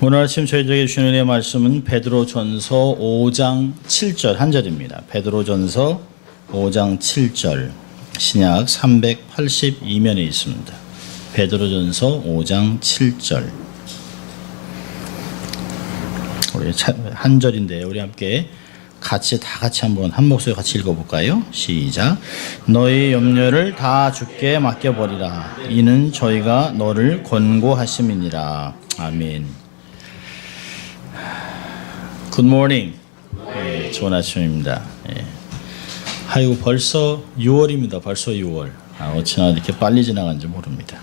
오늘 아침 저희들에게 주신 은혜의 말씀은 베드로전서 5장 7절 한 절입니다. 베드로전서 5장 7절 신약 382면에 있습니다. 베드로전서 5장 7절 우리 한 절인데 우리 함께 다 같이 한번 한 목소리 같이 읽어볼까요? 시작. 너희 염려를 다 주께 맡겨버리라. 이는 저희가 너를 권고하심이니라. 아멘. Good morning. 예, 좋은 아침입니다. 예. 아이고 벌써 6월입니다. 벌써 6월. 어찌나 이렇게 빨리 지나간지 모릅니다.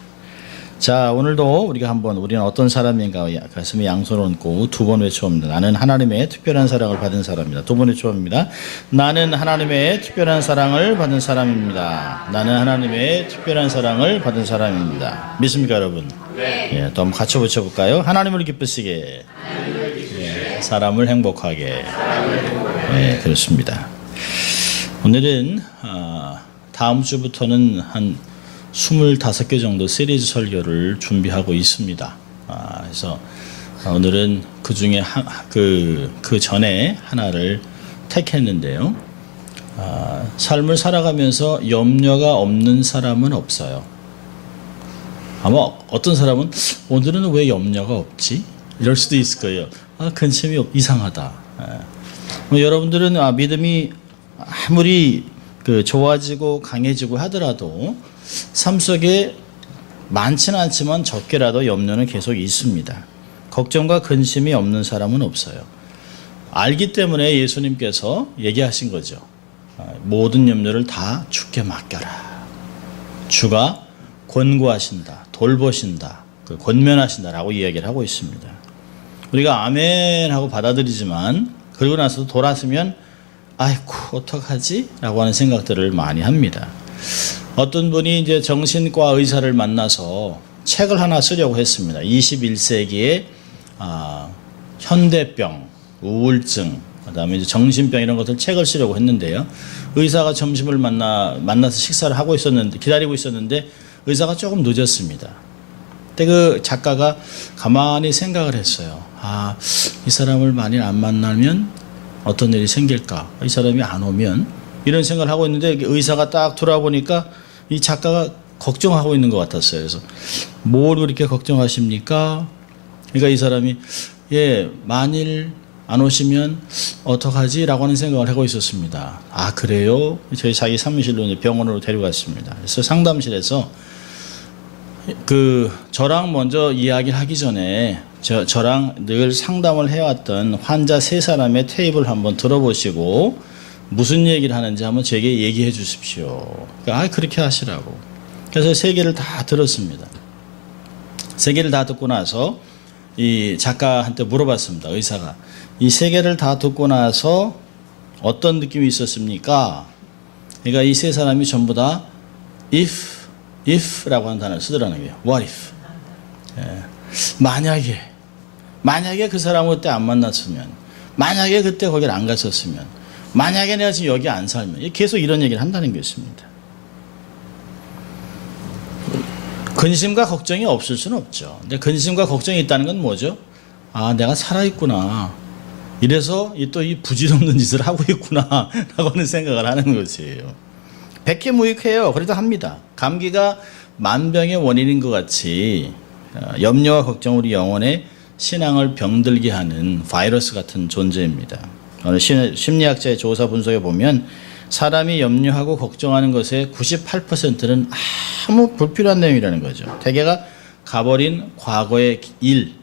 자, 오늘도 우리는 어떤 사람인가 가슴에 양손을 얹고 두 번 외쳐봅니다. 나는 하나님의 특별한 사랑을 받은 사람입니다. 두 번 외쳐봅니다. 나는 하나님의 특별한 사랑을 받은 사람입니다. 나는 하나님의 특별한 사랑을 받은 사람입니다. 믿습니까, 여러분? 네. 예, 또 한번 같이 외쳐볼까요? 하나님을 기쁘시게, 사람을 행복하게. 네, 그렇습니다. 오늘은 다음 주부터는 한 25개 정도 시리즈 설교를 준비하고 있습니다. 그래서 오늘은 그 중에 그 전에 하나를 택했는데요. 삶을 살아가면서 염려가 없는 사람은 없어요. 아마 어떤 사람은 오늘은 왜 염려가 없지? 이럴 수도 있을 거예요. 근심이 이상하다. 여러분들은 믿음이 아무리 좋아지고 강해지고 하더라도 삶 속에 많지는 않지만 적게라도 염려는 계속 있습니다. 걱정과 근심이 없는 사람은 없어요. 알기 때문에 예수님께서 얘기하신 거죠. 모든 염려를 다 주께 맡겨라. 주가 권고하신다, 돌보신다, 권면하신다라고 이야기를 하고 있습니다. 우리가 아멘 하고 받아들이지만 그러고 나서 돌아서면 아이고 어떡하지? 라고 하는 생각들을 많이 합니다. 어떤 분이 이제 정신과 의사를 만나서 책을 하나 쓰려고 했습니다. 21세기의 현대병, 우울증, 그다음에 이제 정신병 이런 것들 책을 쓰려고 했는데요. 의사가 점심을 만나서 식사를 하고 기다리고 있었는데 의사가 조금 늦었습니다. 그때 그 작가가 가만히 생각을 했어요. 이 사람을 많이 안 만나면 어떤 일이 생길까? 이 사람이 안 오면 이런 생각을 하고 있는데 의사가 딱 돌아보니까 이 작가가 걱정하고 있는 것 같았어요. 그래서 뭘 그렇게 걱정하십니까? 그러니까 이 사람이 만일 안 오시면 어떡하지? 라고 하는 생각을 하고 있었습니다. 그래요? 저희 자기 사무실로 이제 병원으로 데려갔습니다. 그래서 상담실에서 저랑 먼저 이야기를 하기 전에 저랑 늘 상담을 해왔던 환자 3사람의 테이블을 한번 들어보시고 무슨 얘기를 하는지 한번 제게 얘기해 주십시오. 그러니까 그렇게 하시라고. 그래서 3개를 다 들었습니다. 3개를 다 듣고 나서 이 작가한테 물어봤습니다. 의사가. 이 3개를 다 듣고 나서 어떤 느낌이 있었습니까? 그러니까 이 3사람이 전부 다 if라고 하는 단어를 쓰더라는 거예요. What if? 만약에 그 사람을 그때 안 만났으면, 만약에 그때 거기를 안 갔었으면, 만약에 내가 지금 여기 안 살면, 계속 이런 얘기를 한다는 것입니다. 근심과 걱정이 없을 수는 없죠. 근데 근심과 걱정이 있다는 건 뭐죠? 내가 살아있구나. 이래서 또 이 부질없는 짓을 하고 있구나. 라고 하는 생각을 하는 것이에요. 백해무익해요. 그래도 합니다. 감기가 만병의 원인인 것 같이 염려와 걱정 우리 영혼의 신앙을 병들게 하는 바이러스 같은 존재입니다. 어느 심리학자의 조사 분석에 보면 사람이 염려하고 걱정하는 것의 98%는 아무 불필요한 내용이라는 거죠. 대개가 가버린 과거의 일,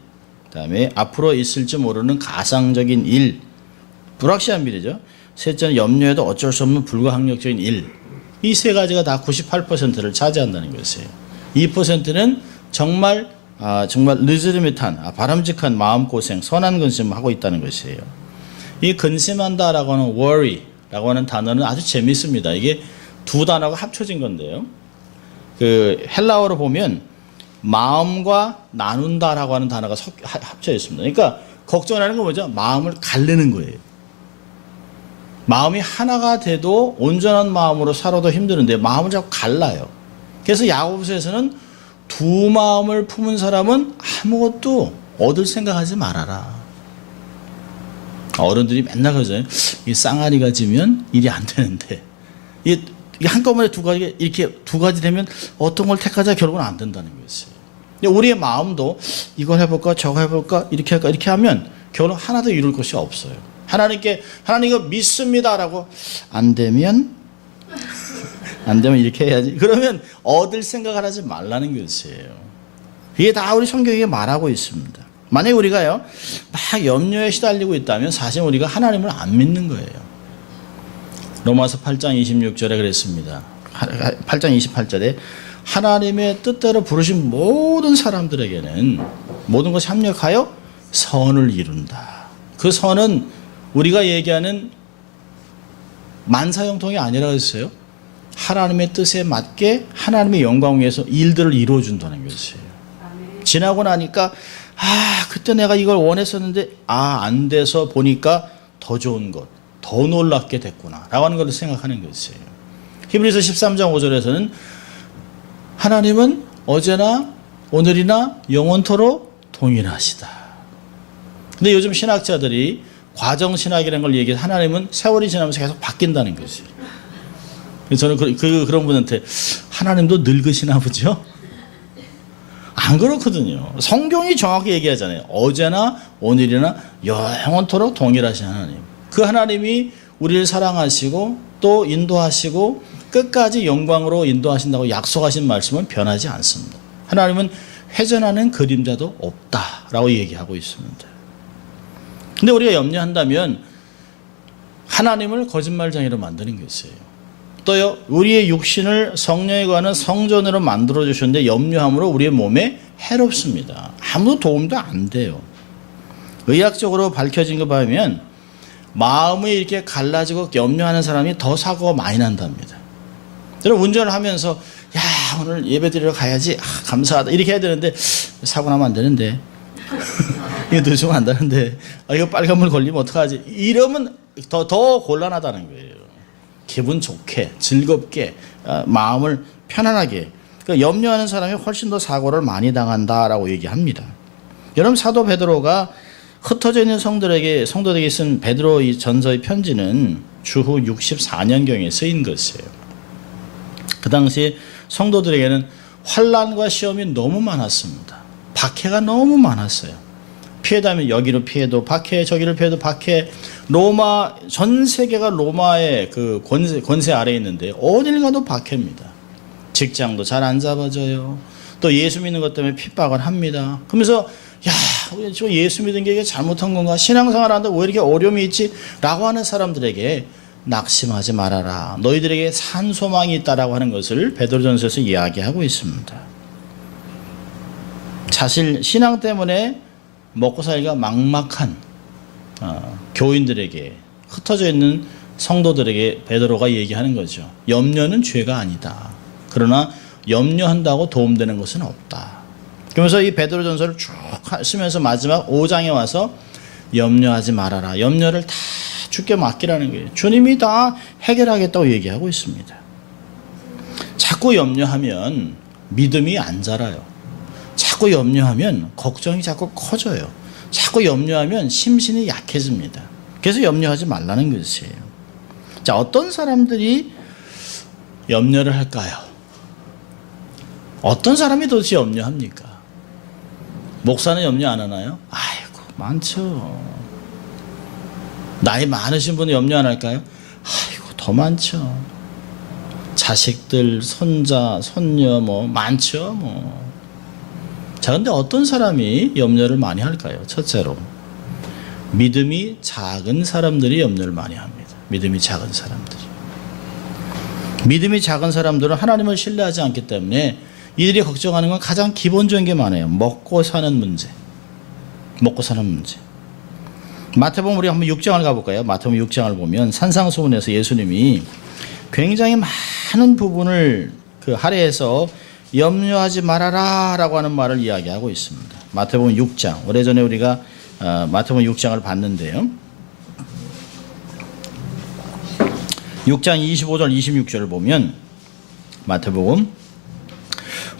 그다음에 앞으로 있을지 모르는 가상적인 일, 불확실한 미래죠. 셋째는 염려에도 어쩔 수 없는 불가항력적인 일. 이 3가지가 다 98%를 차지한다는 것이에요. 2%는 정말 느즈르밋한 바람직한 마음고생, 선한 근심을 하고 있다는 것이에요. 이 근심한다라고 하는 worry라고 하는 단어는 아주 재밌습니다. 이게 두 단어가 합쳐진 건데요. 헬라어로 보면 마음과 나눈다라고 하는 단어가 합쳐 있습니다. 그러니까 걱정하는 건 뭐죠? 마음을 가르는 거예요. 마음이 하나가 돼도 온전한 마음으로 살아도 힘드는데 마음을 자꾸 갈라요. 그래서 야고보서에서는 두 마음을 품은 사람은 아무것도 얻을 생각하지 말아라. 어른들이 맨날 그러잖아요. 이 쌍아리가 지면 일이 안 되는데 이게 한꺼번에 두 가지 이렇게 두 가지 되면 어떤 걸 택하자 결국은 안 된다는 것이에요. 우리의 마음도 이걸 해볼까 저거 해볼까 이렇게 할까 이렇게 하면 결국 하나도 이룰 것이 없어요. 하나님 이거 믿습니다라고 안 되면 이렇게 해야지. 그러면 얻을 생각을 하지 말라는 것이에요. 이게 다 우리 성경에 말하고 있습니다. 만약에 우리가요 막 염려에 시달리고 있다면 사실 우리가 하나님을 안 믿는 거예요. 로마서 8장 26절에 그랬습니다. 8장 28절에 하나님의 뜻대로 부르신 모든 사람들에게는 모든 것이 합력하여 선을 이룬다. 그 선은 우리가 얘기하는 만사형통이 아니라 했어요. 하나님의 뜻에 맞게 하나님의 영광을 위해서 일들을 이루어준다는 것이에요. 지나고 나니까 그때 내가 이걸 원했었는데 안 돼서 보니까 더 좋은 것, 더 놀랍게 됐구나 라고 하는 것을 생각하는 것이에요. 히브리서 13장 5절에서는 하나님은 어제나 오늘이나 영원토록 동일하시다. 근데 요즘 신학자들이 과정신학이라는 걸 얘기해서 하나님은 세월이 지나면서 계속 바뀐다는 것이에요. 저는 그런 분한테 하나님도 늙으시나 보죠? 안 그렇거든요. 성경이 정확히 얘기하잖아요. 어제나 오늘이나 영원토록 동일하신 하나님. 그 하나님이 우리를 사랑하시고 또 인도하시고 끝까지 영광으로 인도하신다고 약속하신 말씀은 변하지 않습니다. 하나님은 회전하는 그림자도 없다라고 얘기하고 있습니다. 근데 우리가 염려한다면 하나님을 거짓말쟁이로 만드는 것이에요. 또요, 우리의 육신을 성령에 관한 성전으로 만들어 주셨는데 염려함으로 우리의 몸에 해롭습니다. 아무 도움도 안 돼요. 의학적으로 밝혀진 거 보면 마음이 이렇게 갈라지고 염려하는 사람이 더 사고가 많이 난답니다. 여러분 운전을 하면서 오늘 예배 드리러 가야지 감사하다 이렇게 해야 되는데 사고 나면 안 되는데 이거 늦으면 안 되는데 이거 빨간불 걸리면 어떡하지 이러면 더 곤란하다는 거예요. 기분 좋게 즐겁게 마음을 편안하게 그러니까 염려하는 사람이 훨씬 더 사고를 많이 당한다라고 얘기합니다. 여러분 사도 베드로가 흩어져 있는 성도들에게 쓴 베드로 이 전서의 편지는 주후 64년경에 쓰인 것이에요. 그 당시 성도들에게는 환난과 시험이 너무 많았습니다. 박해가 너무 많았어요. 피해다면 여기로 피해도 박해, 저기를 피해도 박해. 로마 전 세계가 로마의 그 권세 아래에 있는데 어딜 가도 박해입니다. 직장도 잘 안 잡아져요. 또 예수 믿는 것 때문에 핍박을 합니다. 그러면서 저 예수 믿은 게 잘못한 건가? 신앙생활 하는데 왜 이렇게 어려움이 있지? 라고 하는 사람들에게 낙심하지 말아라. 너희들에게 산 소망이 있다라고 하는 것을 베드로전서에서 이야기하고 있습니다. 사실 신앙 때문에 먹고 살기가 막막한 교인들에게 흩어져 있는 성도들에게 베드로가 얘기하는 거죠. 염려는 죄가 아니다. 그러나 염려한다고 도움되는 것은 없다. 그러면서 이 베드로전서를 쭉 쓰면서 마지막 5장에 와서 염려하지 말아라. 염려를 다 주께 맡기라는 거예요. 주님이 다 해결하겠다고 얘기하고 있습니다. 자꾸 염려하면 믿음이 안 자라요. 자꾸 염려하면 걱정이 자꾸 커져요. 자꾸 염려하면 심신이 약해집니다. 그래서 염려하지 말라는 것이에요. 자, 어떤 사람들이 염려를 할까요? 어떤 사람이 도대체 염려합니까? 목사는 염려 안 하나요? 아이고, 많죠. 나이 많으신 분은 염려 안 할까요? 아이고, 더 많죠. 자식들, 손자, 손녀 많죠. 자, 근데 어떤 사람이 염려를 많이 할까요? 첫째로 믿음이 작은 사람들이 염려를 많이 합니다. 믿음이 작은 사람들이. 믿음이 작은 사람들은 하나님을 신뢰하지 않기 때문에 이들이 걱정하는 건 가장 기본적인 게 많아요. 먹고 사는 문제. 먹고 사는 문제. 마태복음 우리 한번 6장을 가볼까요? 마태복음 6장을 보면 산상수훈에서 예수님이 굉장히 많은 부분을 할애해서 염려하지 말아라 라고 하는 말을 이야기하고 있습니다. 마태복음 6장. 오래전에 우리가 마태복음 6장을 봤는데요. 6장 25절 26절을 보면 마태복음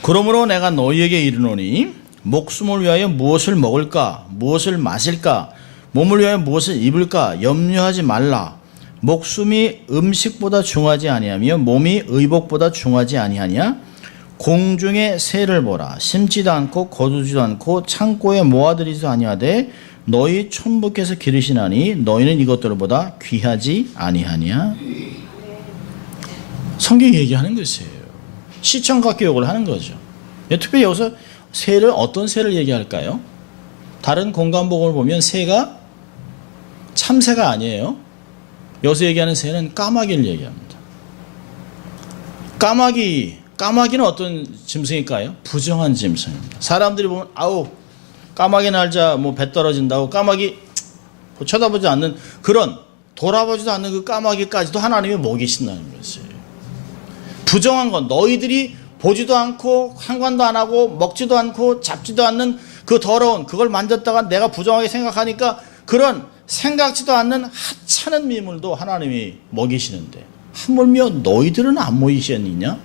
그러므로 내가 너희에게 이르노니 목숨을 위하여 무엇을 먹을까, 무엇을 마실까, 몸을 위하여 무엇을 입을까 염려하지 말라. 목숨이 음식보다 중하지 아니하며 몸이 의복보다 중하지 아니하냐. 공중의 새를 보라. 심지도 않고 거두지도 않고 창고에 모아들이지도 아니하되 너희 천부께서 기르시나니 너희는 이것들보다 귀하지 아니하냐. 성경이 얘기하는 것이에요. 시청각 교육을 하는 거죠. 특별히 여기서 새를, 어떤 새를 얘기할까요? 다른 공간복음을 보면 새가 참새가 아니에요. 여기서 얘기하는 새는 까마귀를 얘기합니다. 까마귀는 어떤 짐승일까요? 부정한 짐승입니다. 사람들이 보면 아우 까마귀 날자 뭐 배 떨어진다고 까마귀 쳐다보지 않는, 그런 돌아보지도 않는 그 까마귀까지도 하나님이 먹이신다는 것이에요. 부정한 건 너희들이 보지도 않고 상관도 안 하고 먹지도 않고 잡지도 않는 그 더러운, 그걸 만졌다가 내가 부정하게 생각하니까 그런 생각지도 않는 하찮은 미물도 하나님이 먹이시는데 하물며 너희들은 안 먹이셨느냐?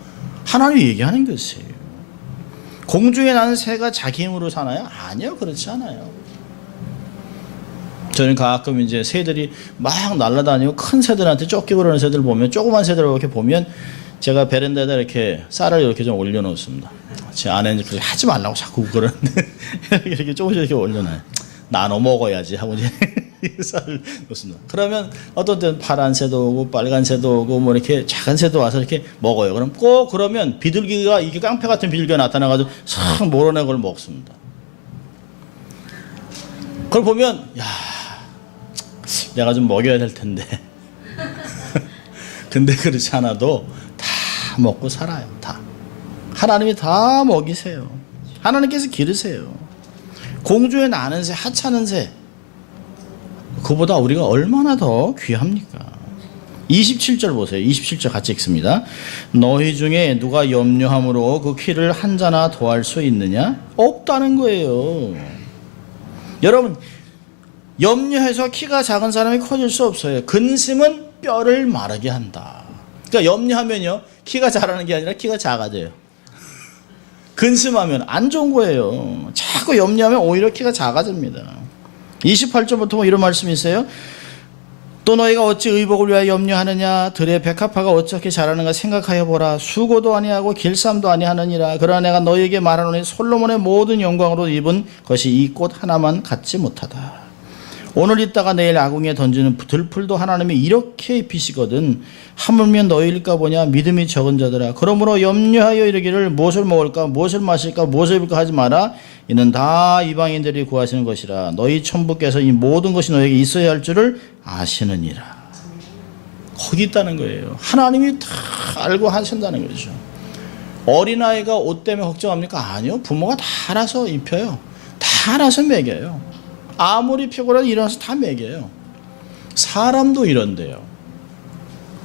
하나님이 얘기하는 것이에요. 공중에 나는 새가 자기 힘으로 사나요? 아니요, 그렇지 않아요. 저는 가끔 이제 새들이 막 날아다니고 큰 새들한테 쫓기고 그러는 새들 보면, 조그만 새들 이렇게 보면 제가 베란다에다 이렇게 쌀을 이렇게 좀 올려놓습니다. 제 아내는 하지 말라고 자꾸 그러는데 이렇게 조금씩 이렇게 올려놔요. 나눠 먹어야지 하고 이제 쌀을 놓습니다. 그러면 어떤 때는 파란 새도 오고 빨간 새도 오고 뭐 이렇게 작은 새도 와서 이렇게 먹어요. 그럼 꼭 그러면 비둘기가, 이게 깡패 같은 비둘기가 나타나가지고 싹 몰아내고 그걸 먹습니다. 그걸 보면 야, 내가 좀 먹여야 될 텐데. 근데 그렇지 않아도 다 먹고 살아요. 다. 하나님이 다 먹이세요. 하나님께서 기르세요. 공중에 나는 새, 하찮은 새, 그보다 우리가 얼마나 더 귀합니까? 27절 보세요. 27절 같이 읽습니다. 너희 중에 누가 염려함으로 그 키를 한 자나 더할 수 있느냐? 없다는 거예요. 여러분, 염려해서 키가 작은 사람이 커질 수 없어요. 근심은 뼈를 마르게 한다. 그러니까 염려하면요, 키가 자라는 게 아니라 키가 작아져요. 근심하면 안 좋은 거예요. 자꾸 염려하면 오히려 키가 작아집니다. 28절부터 이런 말씀이 있어요. 또 너희가 어찌 의복을 위하여 염려하느냐. 들의 백합화가 어떻게 자라는가 생각하여 보라. 수고도 아니하고 길쌈도 아니하느니라. 그러나 내가 너희에게 말하노니 솔로몬의 모든 영광으로 입은 것이 이 꽃 하나만 같지 못하다. 오늘 있다가 내일 아궁이에 던지는 들풀도 하나님이 이렇게 입히시거든. 하물며 너희일까 보냐. 믿음이 적은 자들아. 그러므로 염려하여 이르기를 무엇을 먹을까, 무엇을 마실까, 무엇을 입을까 하지 마라. 이는 다 이방인들이 구하시는 것이라. 너희 천부께서 이 모든 것이 너에게 있어야 할 줄을 아시느니라. 거기 있다는 거예요. 하나님이 다 알고 하신다는 거죠. 어린아이가 옷 때문에 걱정합니까? 아니요. 부모가 다 알아서 입혀요. 다 알아서 먹여요. 아무리 피곤해도 일어나서 다 먹여요. 사람도 이런데요.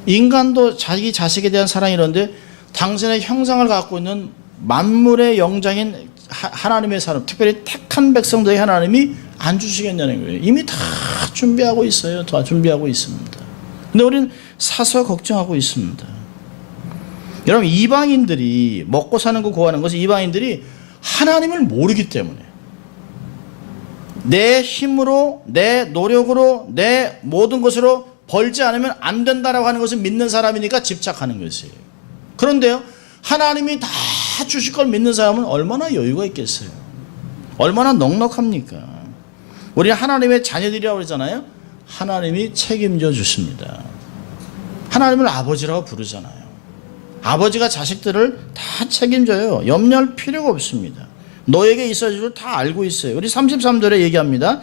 인간도 자기 자식에 대한 사랑이 이런데 당신의 형상을 갖고 있는 만물의 영장인 하나님의 사람, 특별히 택한 백성들의 하나님이 안 주시겠냐는 거예요. 이미 다 준비하고 있어요. 다 준비하고 있습니다. 근데 우리는 사서 걱정하고 있습니다. 여러분, 이방인들이 먹고 사는 거 구하는 것은 이방인들이 하나님을 모르기 때문에, 내 힘으로, 내 노력으로, 내 모든 것으로 벌지 않으면 안 된다라고 하는 것을 믿는 사람이니까 집착하는 것이에요. 그런데요, 하나님이 다 주실 걸 믿는 사람은 얼마나 여유가 있겠어요? 얼마나 넉넉합니까? 우리 하나님의 자녀들이라고 그러잖아요. 하나님이 책임져 주십니다. 하나님을 아버지라고 부르잖아요. 아버지가 자식들을 다 책임져요. 염려할 필요가 없습니다. 너에게 있어야 줄 줄 다 알고 있어요. 우리 33절에 얘기합니다.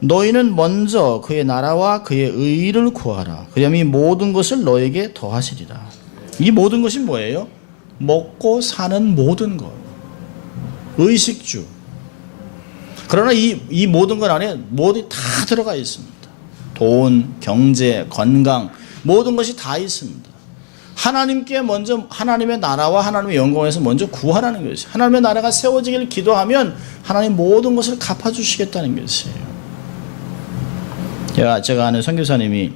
너희는 먼저 그의 나라와 그의 의를 구하라. 그러면 이 모든 것을 너에게 더하시리라. 이 모든 것이 뭐예요? 먹고 사는 모든 것. 의식주. 그러나 이 모든 것 안에 모두 다 들어가 있습니다. 돈, 경제, 건강, 모든 것이 다 있습니다. 하나님께 먼저, 하나님의 나라와 하나님의 영광에서 먼저 구하라는 것이에요. 하나님의 나라가 세워지기를 기도하면 하나님 모든 것을 갚아주시겠다는 것이에요. 제가 아는 선교사님이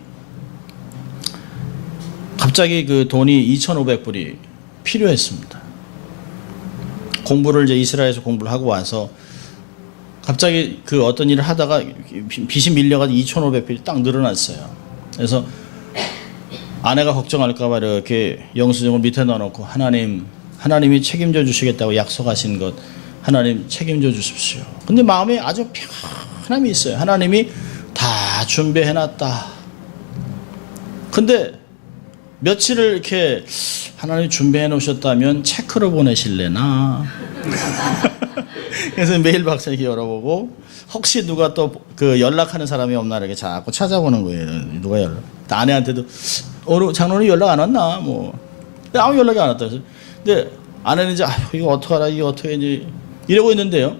갑자기 그 돈이 2,500불이 필요했습니다. 공부를 이제 이스라엘에서 공부를 하고 와서 갑자기 그 어떤 일을 하다가 빚이 밀려가지고 2,500불이 딱 늘어났어요. 그래서 아내가 걱정할까봐 이렇게 영수증을 밑에 넣어놓고 하나님이 책임져 주시겠다고 약속하신 것 하나님 책임져 주십시오. 근데 마음에 아주 편함이 있어요. 하나님이 다 준비해놨다. 근데 며칠을 이렇게 하나님 준비해 놓으셨다면 체크로 보내실래나? 그래서 메일 박스에 열어보고 혹시 누가 또 그 연락하는 사람이 없나 이렇게 자꾸 찾아보는 거예요. 누가 연락? 아내한테도 장로님 연락 안 왔나? 뭐 아무 연락이 안 왔다. 근데 아내는 이제 이거 어떡하라 이거 어떻게 이제 이러고 있는데요.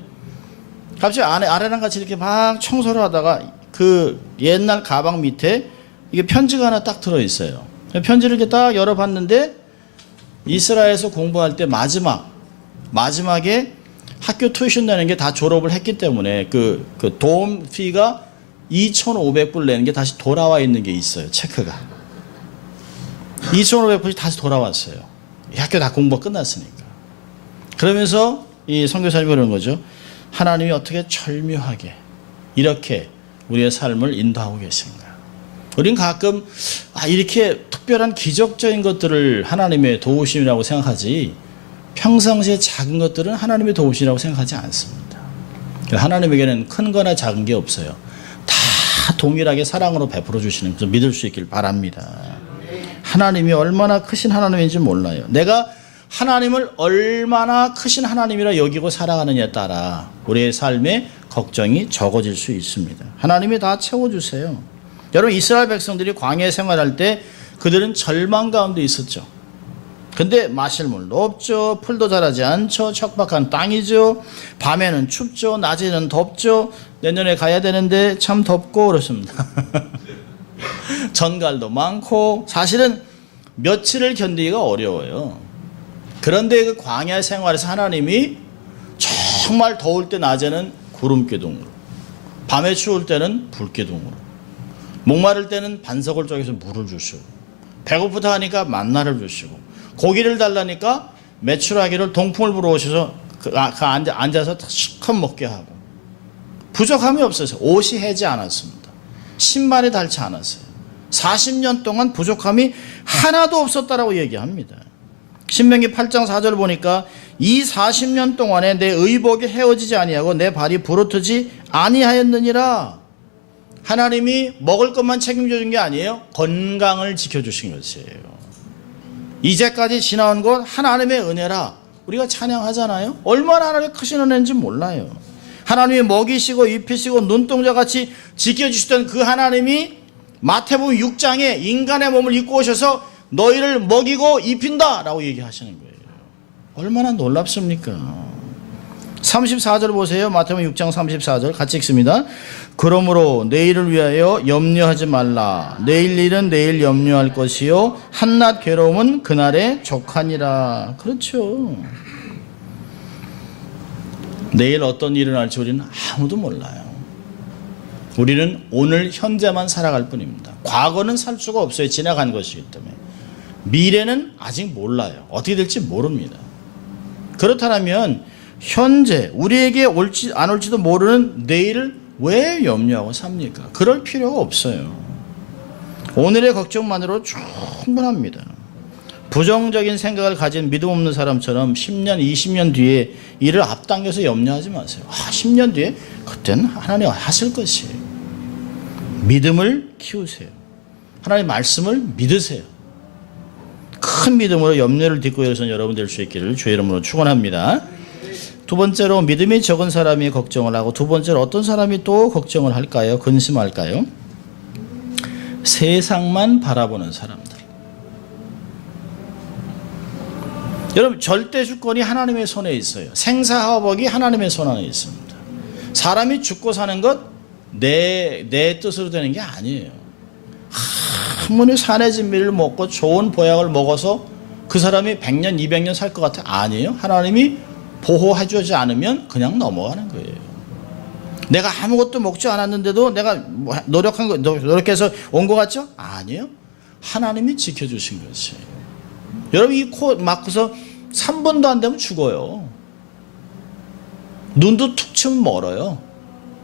갑자기 아내랑 같이 이렇게 막 청소를 하다가 그 옛날 가방 밑에 이게 편지가 하나 딱 들어 있어요. 편지를 이렇게 딱 열어봤는데 이스라엘에서 공부할 때 마지막에 학교 투이션 내는 게 다 졸업을 했기 때문에 그 도움 피가 2,500불 내는 게 다시 돌아와 있는 게 있어요. 체크가 2,500불이 다시 돌아왔어요. 학교 다 공부가 끝났으니까. 그러면서 이 선교사님이 그러는 거죠. 하나님이 어떻게 절묘하게 이렇게 우리의 삶을 인도하고 계신가. 우린 가끔 이렇게 특별한 기적적인 것들을 하나님의 도우심이라고 생각하지 평상시에 작은 것들은 하나님의 도우심이라고 생각하지 않습니다. 하나님에게는 큰 거나 작은 게 없어요. 다 동일하게 사랑으로 베풀어 주시는 것을 믿을 수 있길 바랍니다. 하나님이 얼마나 크신 하나님인지 몰라요. 내가 하나님을 얼마나 크신 하나님이라 여기고 살아가느냐에 따라 우리의 삶에 걱정이 적어질 수 있습니다. 하나님이 다 채워주세요. 여러분 이스라엘 백성들이 광야에 생활할 때 그들은 절망 가운데 있었죠. 근데 마실 물도 없죠. 풀도 자라지 않죠. 척박한 땅이죠. 밤에는 춥죠. 낮에는 덥죠. 내년에 가야 되는데 참 덥고 그렇습니다. 전갈도 많고 사실은 며칠을 견디기가 어려워요. 그런데 그 광야 생활에서 하나님이 정말 더울 때 낮에는 구름기둥으로, 밤에 추울 때는 불기둥으로, 목마를 때는 반석을 쪼개서 물을 주시고, 배고프다 하니까 만나를 주시고, 고기를 달라니까 메추라기를 동풍을 불어오셔서 앉아서 실컷 먹게 하고, 부족함이 없어서 옷이 해지 않았습니다. 신발이 닳지 않았어요. 40년 동안 부족함이 하나도 없었다라고 얘기합니다. 신명기 8장 4절 보니까 이 40년 동안에 내 의복이 헤어지지 아니하고 내 발이 부르트지 아니하였느니라. 하나님이 먹을 것만 책임져 준 게 아니에요. 건강을 지켜주신 것이에요. 이제까지 지나온 것 하나님의 은혜라. 우리가 찬양하잖아요. 얼마나 하나님의 크신 은혜인지 몰라요. 하나님이 먹이시고 입히시고 눈동자같이 지켜주시던 그 하나님이 마태복음 6장에 인간의 몸을 입고 오셔서 너희를 먹이고 입힌다 라고 얘기하시는 거예요. 얼마나 놀랍습니까? 34절 보세요. 마태복음 6장 34절 같이 읽습니다. 그러므로 내일을 위하여 염려하지 말라. 내일 일은 내일 염려할 것이요 한낱 괴로움은 그날에 족하니라. 그렇죠. 내일 어떤 일이 날지 우리는 아무도 몰라요. 우리는 오늘 현재만 살아갈 뿐입니다. 과거는 살 수가 없어요. 지나간 것이기 때문에. 미래는 아직 몰라요. 어떻게 될지 모릅니다. 그렇다면 현재 우리에게 올지 안 올지도 모르는 내일을 왜 염려하고 삽니까? 그럴 필요가 없어요. 오늘의 걱정만으로 충분합니다. 부정적인 생각을 가진 믿음 없는 사람처럼 10년, 20년 뒤에 일을 앞당겨서 염려하지 마세요. 10년 뒤에 그때는 하나님 하실 것이에요. 믿음을 키우세요. 하나님 말씀을 믿으세요. 큰 믿음으로 염려를 딛고 일어선 여러분 될 수 있기를 주의 이름으로 축원합니다. 두 번째로 믿음이 적은 사람이 걱정을 하고, 두 번째로 어떤 사람이 또 걱정을 할까요? 근심할까요? 세상만 바라보는 사람들. 여러분 절대 주권이 하나님의 손에 있어요. 생사화복이 하나님의 손 안에 있습니다. 사람이 죽고 사는 것 내 뜻으로 되는 게 아니에요. 아무리 산의 진미를 먹고 좋은 보약을 먹어서 그 사람이 100년 200년 살 것 같아? 아니에요. 하나님이 보호해 주지 않으면 그냥 넘어가는 거예요. 내가 아무것도 먹지 않았는데도 내가 노력해서 온 것 같죠? 아니에요. 하나님이 지켜주신 것이에요. 여러분 이 코 막고서 3분도 안 되면 죽어요. 눈도 툭 치면 멀어요.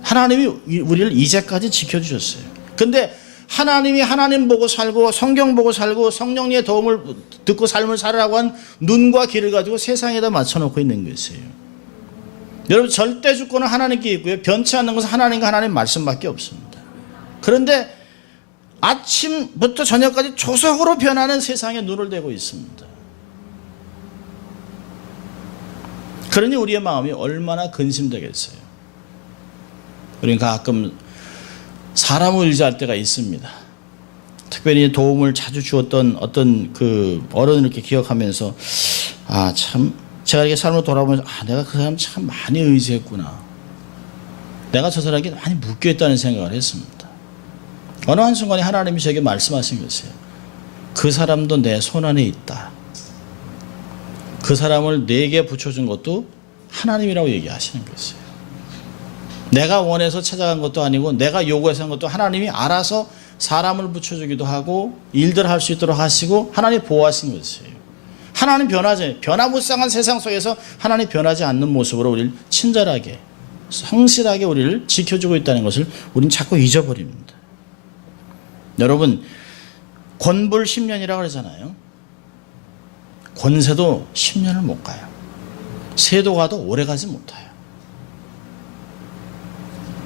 하나님이 우리를 이제까지 지켜주셨어요. 근데 하나님이 하나님 보고 살고 성경 보고 살고 성령님의 도움을 듣고 삶을 살으라고 한 눈과 귀를 가지고 세상에다 맞춰놓고 있는 것이에요. 여러분, 절대 주권은 하나님께 있고요. 변치 않는 것은 하나님과 하나님 말씀밖에 없습니다. 그런데 아침부터 저녁까지 조석으로 변하는 세상에 눈을 대고 있습니다. 그러니 우리의 마음이 얼마나 근심되겠어요. 우리는 가끔 사람을 의지할 때가 있습니다. 특별히 도움을 자주 주었던 어떤 그 어른을 이렇게 기억하면서 참 제가 이렇게 삶을 돌아보면서 내가 그 사람 참 많이 의지했구나. 내가 저 사람에게 많이 묶여있다는 생각을 했습니다. 어느 한순간에 하나님이 저에게 말씀하신 것이에요. 그 사람도 내 손안에 있다. 그 사람을 내게 붙여준 것도 하나님이라고 얘기하시는 것이에요. 내가 원해서 찾아간 것도 아니고 내가 요구해서 한 것도 하나님이 알아서 사람을 붙여주기도 하고 일들을 할 수 있도록 하시고 하나님이 보호하신 것이에요. 하나님 변하지, 변화무쌍한 세상 속에서 하나님 변하지 않는 모습으로 우리를 친절하게 성실하게 우리를 지켜주고 있다는 것을 우리는 자꾸 잊어버립니다. 여러분, 권불 10년이라고 그러잖아요. 권세도 10년을 못 가요. 세도 가도 오래 가지 못해요.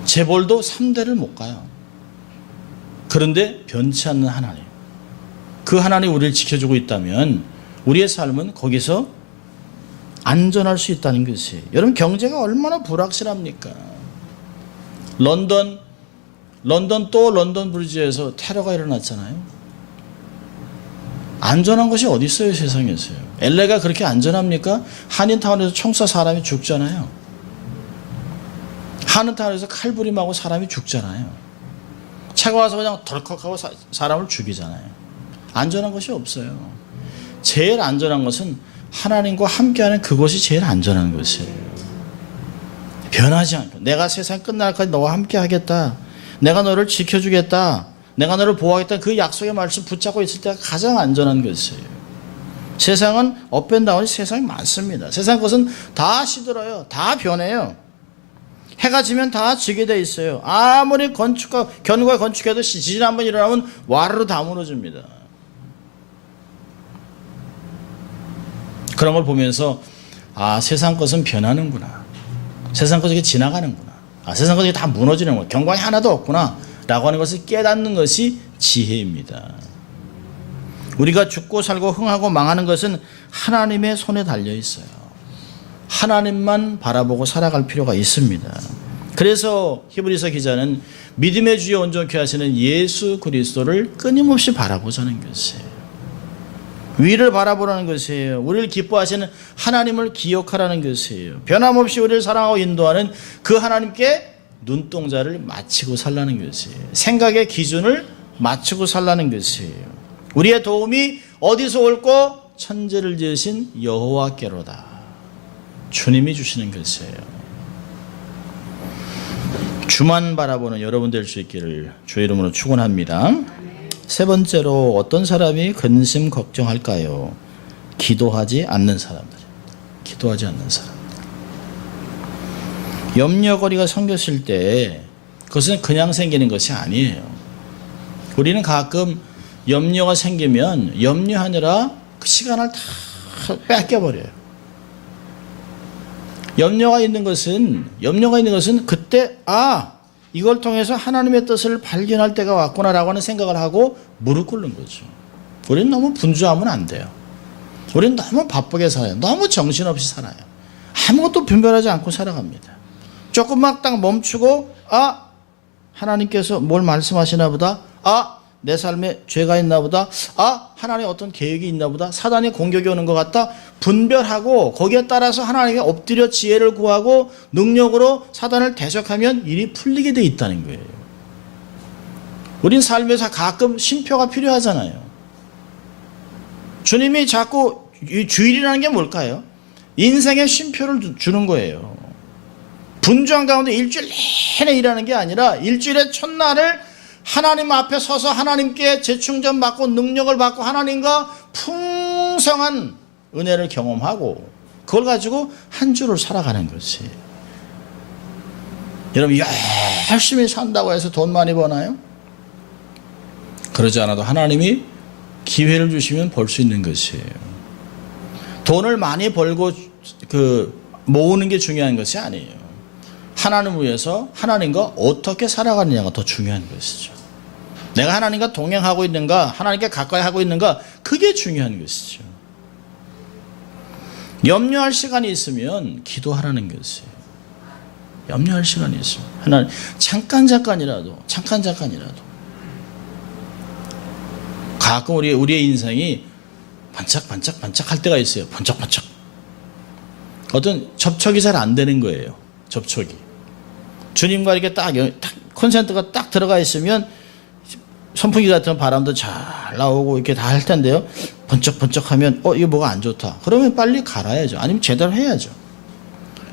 재벌도 3대를 못 가요. 그런데 변치 않는 하나님, 그 하나님이 우리를 지켜주고 있다면 우리의 삶은 거기서 안전할 수 있다는 것이에요. 여러분, 경제가 얼마나 불확실합니까? 런던 브리지에서 테러가 일어났잖아요. 안전한 것이 어디 있어요, 세상에서요. LA가 그렇게 안전합니까? 한인타운에서 총 쏴 사람이 죽잖아요. 한인타운에서 칼부림하고 사람이 죽잖아요. 차가 와서 그냥 덜컥하고 사람을 죽이잖아요. 안전한 것이 없어요. 제일 안전한 것은 하나님과 함께하는 그것이 제일 안전한 것이에요. 변하지 않고 내가 세상 끝날까지 너와 함께하겠다, 내가 너를 지켜주겠다, 내가 너를 보호하겠다, 그 약속의 말씀 붙잡고 있을 때가 가장 안전한 것이에요. 세상은 업앤다운이 세상이 많습니다. 세상 것은 다 시들어요. 다 변해요. 해가 지면 다 지게 돼 있어요. 아무리 견고하게 건축해도 지진 한번 일어나면 와르르 다 무너집니다. 그런 걸 보면서 세상 것은 변하는구나, 세상 것이 지나가는구나, 세상 것이 다 무너지는구나, 경광이 하나도 없구나 라고 하는 것을 깨닫는 것이 지혜입니다. 우리가 죽고 살고 흥하고 망하는 것은 하나님의 손에 달려 있어요. 하나님만 바라보고 살아갈 필요가 있습니다. 그래서 히브리서 기자는 믿음의 주에 온전케 하시는 예수 그리스도를 끊임없이 바라보자는 것이에요. 위를 바라보라는 것이에요. 우리를 기뻐하시는 하나님을 기억하라는 것이에요. 변함없이 우리를 사랑하고 인도하는 그 하나님께 눈동자를 맞추고 살라는 것이에요. 생각의 기준을 맞추고 살라는 것이에요. 우리의 도움이 어디서 올고 천지를 지으신 여호와께로다. 주님이 주시는 것이에요. 주만 바라보는 여러분 될 수 있기를 주의 이름으로 축원합니다. 세 번째로, 어떤 사람이 근심 걱정할까요? 기도하지 않는 사람들. 기도하지 않는 사람들. 염려거리가 생겼을 때 그것은 그냥 생기는 것이 아니에요. 우리는 가끔 염려가 생기면 염려하느라 그 시간을 다 뺏겨버려요. 염려가 있는 것은 그때 이걸 통해서 하나님의 뜻을 발견할 때가 왔구나라고 하는 생각을 하고 무릎 꿇는 거죠. 우리는 너무 분주하면 안 돼요. 우리는 너무 바쁘게 살아요. 너무 정신없이 살아요. 아무것도 분별하지 않고 살아갑니다. 조금만 딱 멈추고 하나님께서 뭘 말씀하시나 보다, 내 삶에 죄가 있나 보다, 하나님의 어떤 계획이 있나 보다, 사단의 공격이 오는 것 같다, 분별하고 거기에 따라서 하나님께 엎드려 지혜를 구하고 능력으로 사단을 대적하면 일이 풀리게 돼 있다는 거예요. 우린 삶에서 가끔 쉼표가 필요하잖아요. 주님이 자꾸 주일이라는 게 뭘까요? 인생의 쉼표를 주는 거예요. 분주한 가운데 일주일 내내 일하는 게 아니라 일주일의 첫날을 하나님 앞에 서서 하나님께 재충전받고 능력을 받고 하나님과 풍성한 은혜를 경험하고 그걸 가지고 한 주를 살아가는 것이. 여러분 열심히 산다고 해서 돈 많이 버나요? 그러지 않아도 하나님이 기회를 주시면 벌 수 있는 것이에요. 돈을 많이 벌고 모으는 게 중요한 것이 아니에요. 하나님을 위해서 하나님과 어떻게 살아가느냐가 더 중요한 것이죠. 내가 하나님과 동행하고 있는가, 하나님께 가까이 하고 있는가, 그게 중요한 것이죠. 염려할 시간이 있으면 기도하라는 것이에요. 염려할 시간이 있으면 하나님 잠깐이라도 가끔 우리의 인생이 반짝반짝 할 때가 있어요. 번쩍번쩍. 어떤 접촉이 잘 안 되는 거예요. 접촉이. 주님과 이렇게 딱 콘센트가 딱 들어가 있으면 선풍기 같은 바람도 잘 나오고 이렇게 다 할 텐데요. 번쩍번쩍하면 이거 뭐가 안 좋다. 그러면 빨리 갈아야죠. 아니면 제대로 해야죠.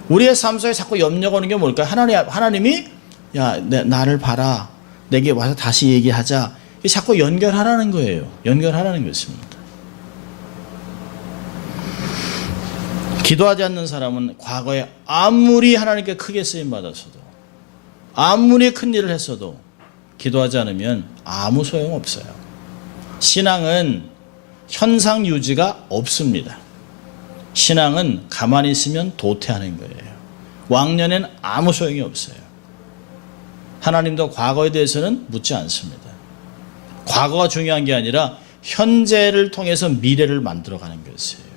우리의 삶 속에 자꾸 염려가 오는 게 뭘까요? 하나님이 야, 나를 봐라. 내게 와서 다시 얘기하자. 자꾸 연결하라는 거예요. 연결하라는 것입니다. 기도하지 않는 사람은 과거에 아무리 하나님께 크게 쓰임 받았어도, 아무리 큰 일을 했어도 기도하지 않으면 아무 소용없어요. 신앙은 현상 유지가 없습니다. 신앙은 가만히 있으면 도태하는 거예요. 왕년엔 아무 소용이 없어요. 하나님도 과거에 대해서는 묻지 않습니다. 과거가 중요한 게 아니라 현재를 통해서 미래를 만들어가는 것이에요.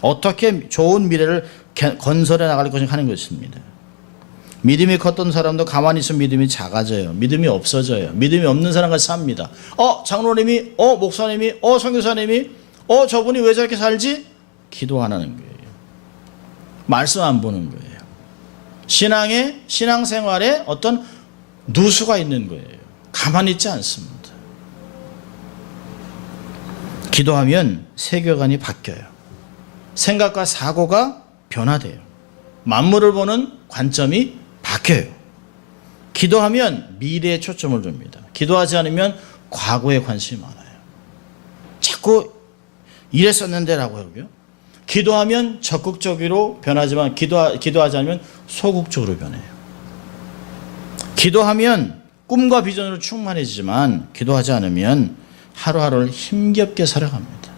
어떻게 좋은 미래를 건설해 나갈 것인가 하는 것입니다. 믿음이 컸던 사람도 가만히 있으면 믿음이 작아져요. 믿음이 없어져요. 믿음이 없는 사람과 삽니다. 장로님이, 목사님이, 선교사님이, 저분이 왜 저렇게 살지? 기도 안 하는 거예요. 말씀 안 보는 거예요. 신앙생활에 어떤 누수가 있는 거예요. 가만히 있지 않습니다. 기도하면 세계관이 바뀌어요. 생각과 사고가 변화돼요. 만물을 보는 관점이 바뀌어요. 기도하면 미래에 초점을 둡니다. 기도하지 않으면 과거에 관심이 많아요. 자꾸 이랬었는데라고 하고요. 기도하면 적극적으로 변하지만 기도하지 않으면 소극적으로 변해요. 기도하면 꿈과 비전으로 충만해지지만 기도하지 않으면 하루하루를 힘겹게 살아갑니다.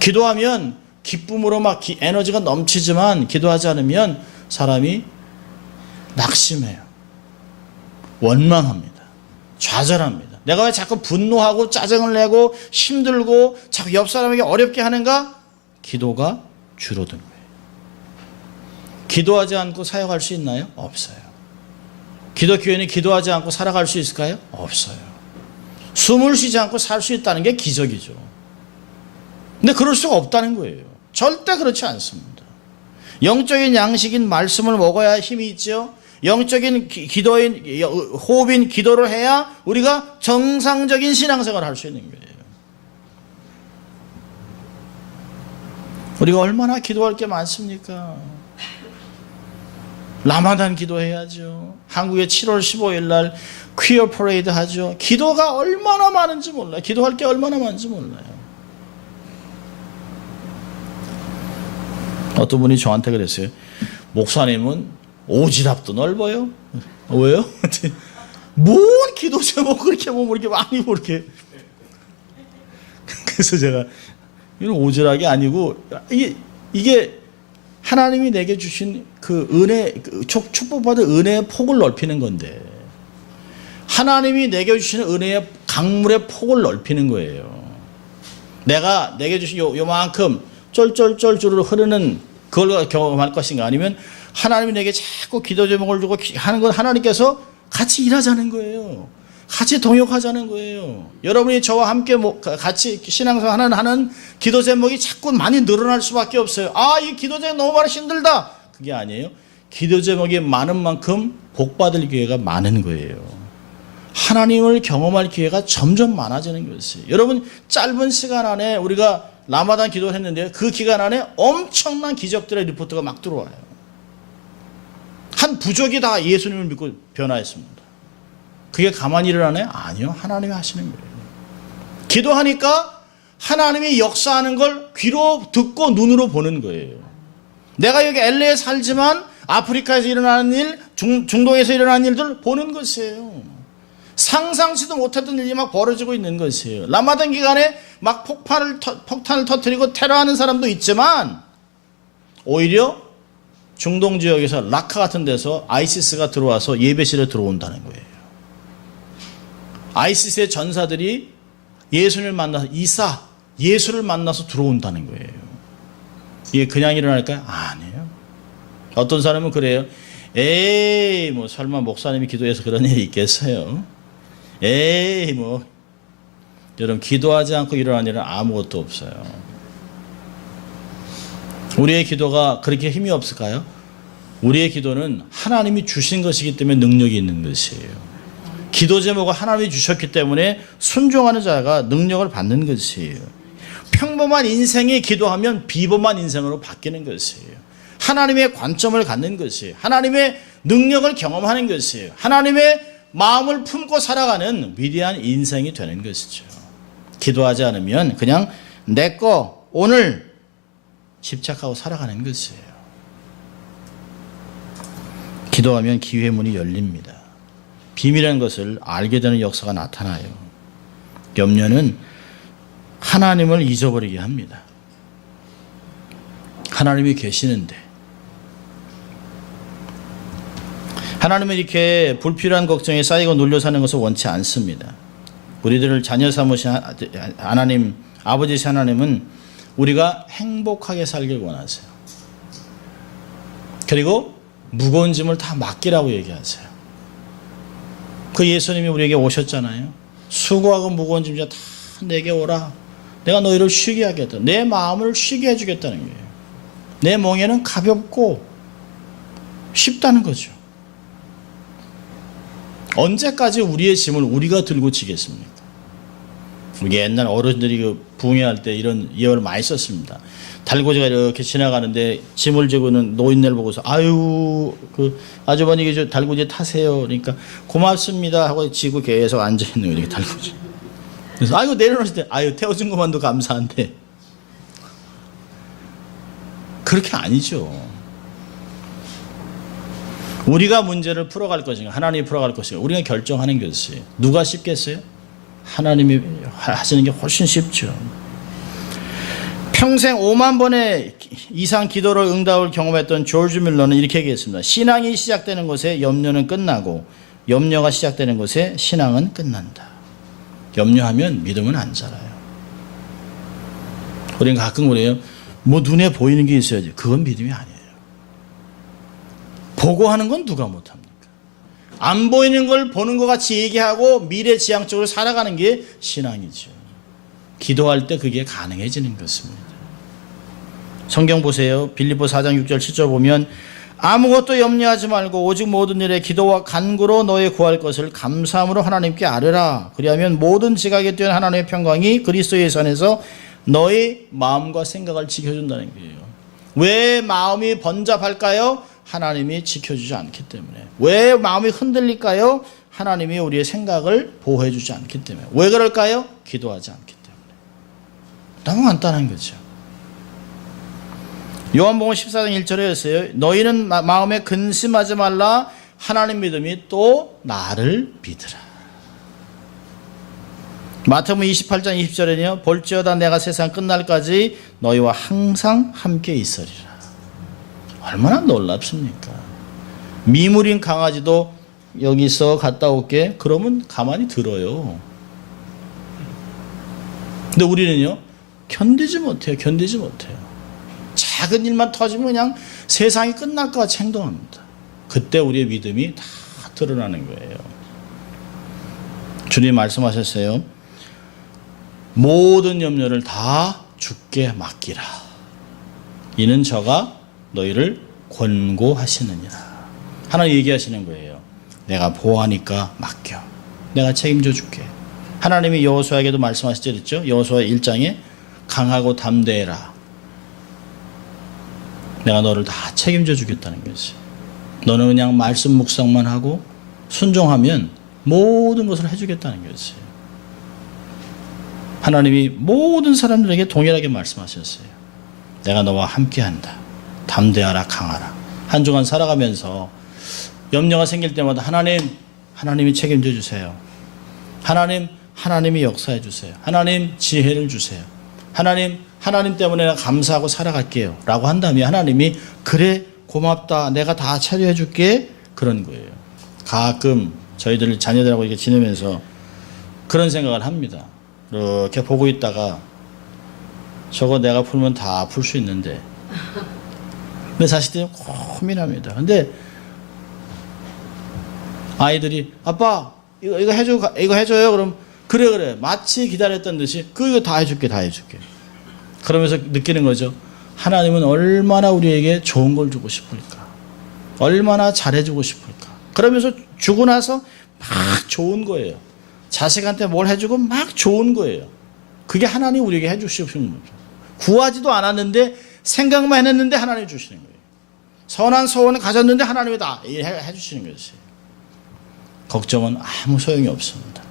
기도하면 기쁨으로 에너지가 넘치지만 기도하지 않으면 사람이 낙심해요. 원망합니다. 좌절합니다. 내가 왜 자꾸 분노하고 짜증을 내고 힘들고 자꾸 옆 사람에게 어렵게 하는가? 기도가 줄어든 거예요. 기도하지 않고 사역할 수 있나요? 없어요. 기독교인이 기도하지 않고 살아갈 수 있을까요? 없어요. 숨을 쉬지 않고 살 수 있다는 게 기적이죠. 근데 그럴 수가 없다는 거예요. 절대 그렇지 않습니다. 영적인 양식인 말씀을 먹어야 힘이 있죠. 영적인 기도인, 호흡인 기도를 해야 우리가 정상적인 신앙생활을 할 수 있는 거예요. 우리가 얼마나 기도할 게 많습니까? 라마단 기도해야죠. 한국에 7월 15일 날 퀴어 퍼레이드 하죠. 기도가 얼마나 많은지 몰라요. 기도할 게 얼마나 많은지 몰라요. 어떤 분이 저한테 그랬어요. 목사님은 오지랖도 넓어요. 왜요? 뭔 기도 제목 그렇게 보면 이렇게 많이 이렇게. 그래서 제가 이건 오지랖이 아니고 이게 하나님이 내게 주신 그 은혜, 축복받은 은혜의 폭을 넓히는 건데, 하나님이 내게 주시는 은혜의 강물의 폭을 넓히는 거예요. 내가 내게 주신 요만큼 쫄쫄쫄쫄 흐르는 그걸 경험할 것인가, 아니면 하나님이 내게 자꾸 기도 제목을 주고 하는 건 하나님께서 같이 일하자는 거예요. 같이 동역하자는 거예요. 여러분이 저와 함께 같이 신앙생활 하는 기도 제목이 자꾸 많이 늘어날 수밖에 없어요. 이 기도 제목 너무 많이 힘들다. 그게 아니에요. 기도 제목이 많은 만큼 복받을 기회가 많은 거예요. 하나님을 경험할 기회가 점점 많아지는 것이에요. 여러분, 짧은 시간 안에 우리가 라마단 기도를 했는데요. 그 기간 안에 엄청난 기적들의 리포트가 막 들어와요. 한 부족이 다 예수님을 믿고 변화했습니다. 그게 가만히 일어나네? 아니요. 하나님이 하시는 거예요. 기도하니까 하나님이 역사하는 걸 귀로 듣고 눈으로 보는 거예요. 내가 여기 LA에 살지만 아프리카에서 일어나는 일, 중동에서 일어나는 일들 보는 것이에요. 상상치도 못했던 일이 막 벌어지고 있는 것이에요. 라마단 기간에 막 폭탄을 터뜨리고 테러하는 사람도 있지만 오히려 중동 지역에서 라카 같은 데서 아이시스가 들어와서 예배실에 들어온다는 거예요. 아이시스의 전사들이 예수를 만나서 예수를 만나서 들어온다는 거예요. 이게 그냥 일어날까요? 아니에요. 어떤 사람은 그래요. 에이 뭐 설마 목사님이 기도해서 그런 일이 있겠어요? 에이 뭐 여러분 기도하지 않고 일어나는 일은 아무것도 없어요. 우리의 기도가 그렇게 힘이 없을까요? 우리의 기도는 하나님이 주신 것이기 때문에 능력이 있는 것이에요. 기도 제목을 하나님이 주셨기 때문에 순종하는 자가 능력을 받는 것이에요. 평범한 인생에 기도하면 비범한 인생으로 바뀌는 것이에요. 하나님의 관점을 갖는 것이에요. 하나님의 능력을 경험하는 것이에요. 하나님의 마음을 품고 살아가는 위대한 인생이 되는 것이죠. 기도하지 않으면 그냥 내 거 오늘 집착하고 살아가는 것이에요. 기도하면 기회의 문이 열립니다. 비밀이라는 것을 알게 되는 역사가 나타나요. 염려는 하나님을 잊어버리게 합니다. 하나님이 계시는데 하나님은 이렇게 불필요한 걱정에 쌓이고 눌려 사는 것을 원치 않습니다. 우리들을 자녀 삼으신 하나님, 아버지신 하나님은 우리가 행복하게 살길 원하세요. 그리고 무거운 짐을 다 맡기라고 얘기하세요. 그 예수님이 우리에게 오셨잖아요. 수고하고 무거운 짐 다 내게 오라. 내가 너희를 쉬게 하겠다. 내 마음을 쉬게 해주겠다는 거예요. 내 멍에는 가볍고 쉽다는 거죠. 언제까지 우리의 짐을 우리가 들고 지겠습니까? 우리 옛날 어른들이 그 부흥회할 때 이런 예언을 많이 썼습니다. 달고지가 이렇게 지나가는데 짐을 지고는 노인네를 보고서 아유 그 아주머니 저 달고지 타세요. 그러니까 고맙습니다 하고 지고 계속 앉아 있는 거예요. 이렇게 달고지. 그래서 아이고 내려놓을 때 아유 태워준 것만도 감사한데 그렇게 아니죠. 우리가 문제를 풀어갈 것인가 하나님이 풀어갈 것인가 우리가 결정하는 것이 누가 쉽겠어요? 하나님이 하시는 게 훨씬 쉽죠. 평생 5만 번의 이상 기도를 응답을 경험했던 조지 밀러는 이렇게 얘기했습니다. 신앙이 시작되는 곳에 염려는 끝나고 염려가 시작되는 곳에 신앙은 끝난다. 염려하면 믿음은 안 자라요. 우리는 가끔 그래요. 뭐 눈에 보이는 게 있어야지. 그건 믿음이 아니에요. 보고 하는 건 누가 못합니까? 안 보이는 걸 보는 것 같이 얘기하고 미래지향적으로 살아가는 게 신앙이죠. 기도할 때 그게 가능해지는 것입니다. 성경 보세요. 빌립보 4장 6절 7절 보면 아무것도 염려하지 말고 오직 모든 일에 기도와 간구로 너의 구할 것을 감사함으로 하나님께 아뢰라. 그리하면 모든 지각에 뛰어난 하나님의 평강이 그리스도 예수 안에서 너의 마음과 생각을 지켜준다는 거예요. 왜 마음이 번잡할까요? 하나님이 지켜주지 않기 때문에. 왜 마음이 흔들릴까요? 하나님이 우리의 생각을 보호해주지 않기 때문에. 왜 그럴까요? 기도하지 않기 때문에. 너무 간단한 거죠. 요한복음 14장 1절에 했어요. 너희는 마음에 근심하지 말라. 하나님 믿음이 또 나를 믿으라. 마태복음 28장 20절에는요. 볼지어다 내가 세상 끝날까지 너희와 항상 함께 있으리라. 얼마나 놀랍습니까? 미물인 강아지도 여기서 갔다 올게. 그러면 가만히 들어요. 근데 우리는요. 견디지 못해요. 작은 일만 터지면 그냥 세상이 끝날 것 같이 행동합니다. 그때 우리의 믿음이 다 드러나는 거예요. 주님 말씀하셨어요. 모든 염려를 다 주께 맡기라. 이는 저가 너희를 권고하시느니라. 하나님 얘기하시는 거예요. 내가 보호하니까 맡겨. 내가 책임져 줄게. 하나님이 여호수아에게도 말씀하시죠. 그랬죠? 여호수아 1장에 강하고 담대해라. 내가 너를 다 책임져 주겠다는 것이. 너는 그냥 말씀 묵상만 하고 순종하면 모든 것을 해주겠다는 것이. 하나님이 모든 사람들에게 동일하게 말씀하셨어요. 내가 너와 함께한다. 담대하라 강하라. 한 주간 살아가면서 염려가 생길 때마다 하나님이 책임져 주세요. 하나님이 역사해 주세요. 하나님 지혜를 주세요. 하나님 때문에 내가 감사하고 살아갈게요. 라고 한다면 하나님이 그래 고맙다. 내가 다 처리해 줄게. 그런 거예요. 가끔 저희들 자녀들하고 이렇게 지내면서 그런 생각을 합니다. 이렇게 보고 있다가 저거 내가 풀면 다 풀 수 있는데. 근데 자식들이 고민합니다. 근데 아이들이 아빠 이거 해줘요. 그럼 그래 마치 기다렸던 듯이 이거 다 해줄게. 그러면서 느끼는 거죠. 하나님은 얼마나 우리에게 좋은 걸 주고 싶을까. 얼마나 잘해주고 싶을까. 그러면서 주고 나서 막 좋은 거예요. 자식한테 뭘 해주고 막 좋은 거예요. 그게 하나님 우리에게 해주시는 거죠. 구하지도 않았는데 생각만 해냈는데 하나님이 주시는 거예요. 선한 소원을 가졌는데 하나님이 다 해주시는 것이에요. 걱정은 아무 소용이 없습니다.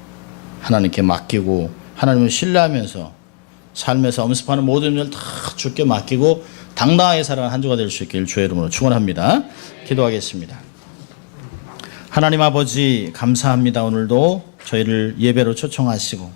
하나님께 맡기고 하나님을 신뢰하면서 삶에서 엄습하는 모든 일을 다 주께 맡기고 당당하게 살아가는 한 주가 될 수 있기를 주의 이름으로 축원합니다. 기도하겠습니다. 하나님 아버지 감사합니다. 오늘도 저희를 예배로 초청하시고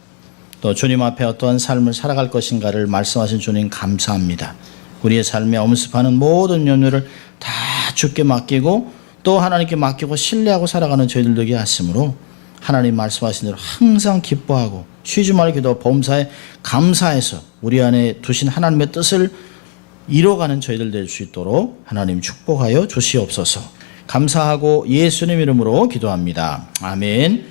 또 주님 앞에 어떠한 삶을 살아갈 것인가를 말씀하신 주님 감사합니다. 우리의 삶에 엄습하는 모든 염려를 다 주께 맡기고 또 하나님께 맡기고 신뢰하고 살아가는 저희들 되게 하심으로 하나님 말씀하신 대로 항상 기뻐하고 쉬지 말고 기도 범사에 감사해서 우리 안에 두신 하나님의 뜻을 이뤄가는 저희들 될 수 있도록 하나님 축복하여 주시옵소서. 감사하고 예수님 이름으로 기도합니다. 아멘.